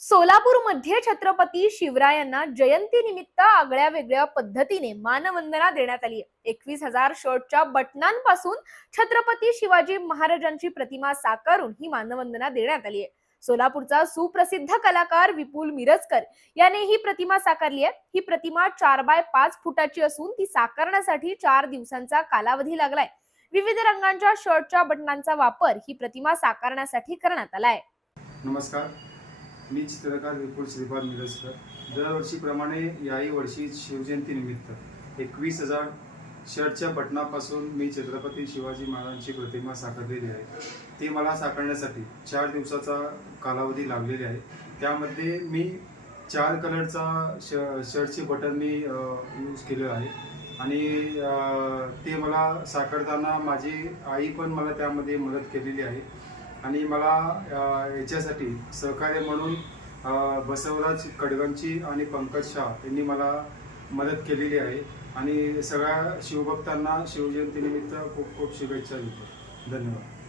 सोलापूरमध्ये छत्रपती शिवरायांना जयंती निमित्त आगळ्या वेगळ्या पद्धतीने मानवंदना देण्यात आली एकवीस हजार शर्टच्या बटनांपासून छत्रपती शिवाजी महाराजांची प्रतिमा साकारून ही मानवंदना देण्यात आली आहे. सोलापूरचा सुप्रसिद्ध कलाकार विपुल मिरजकर याने ही प्रतिमा साकारली आहे. ही प्रतिमा चार बाय पाच फुटाची असून ती साकारण्यासाठी चार दिवसांचा कालावधी लागलाय. विविध रंगांच्या शर्टच्या बटनांचा वापर ही प्रतिमा साकारण्यासाठी करण्यात आलाय नमस्कार. मी चित्रकार विपुल श्रीपाद मिरजकर दरवर्षीप्रमाणे याही वर्षी शिवजयंतीनिमित्त एकवीस हजार शर्टच्या बटनापासून मी छत्रपती शिवाजी महाराजांची प्रतिमा साकारलेली आहे. ती मला साकारण्यासाठी चार दिवसाचा कालावधी लागलेली आहे. त्यामध्ये मी चार कलरचा श शर्टचे बटन मी यूज केलेलं आहे. आणि ते मला साकारताना माझी आई पण मला त्यामध्ये मदत केलेली आहे. आणि मला याच्यासाठी सहकार्य म्हणून बसवराज कडगांची आणि पंकज शाह यांनी मला मदत केलेली आहे. आणि सगळ्या शिवभक्तांना शिवजयंतीनिमित्त खूप खूप शुभेच्छा देतो. धन्यवाद.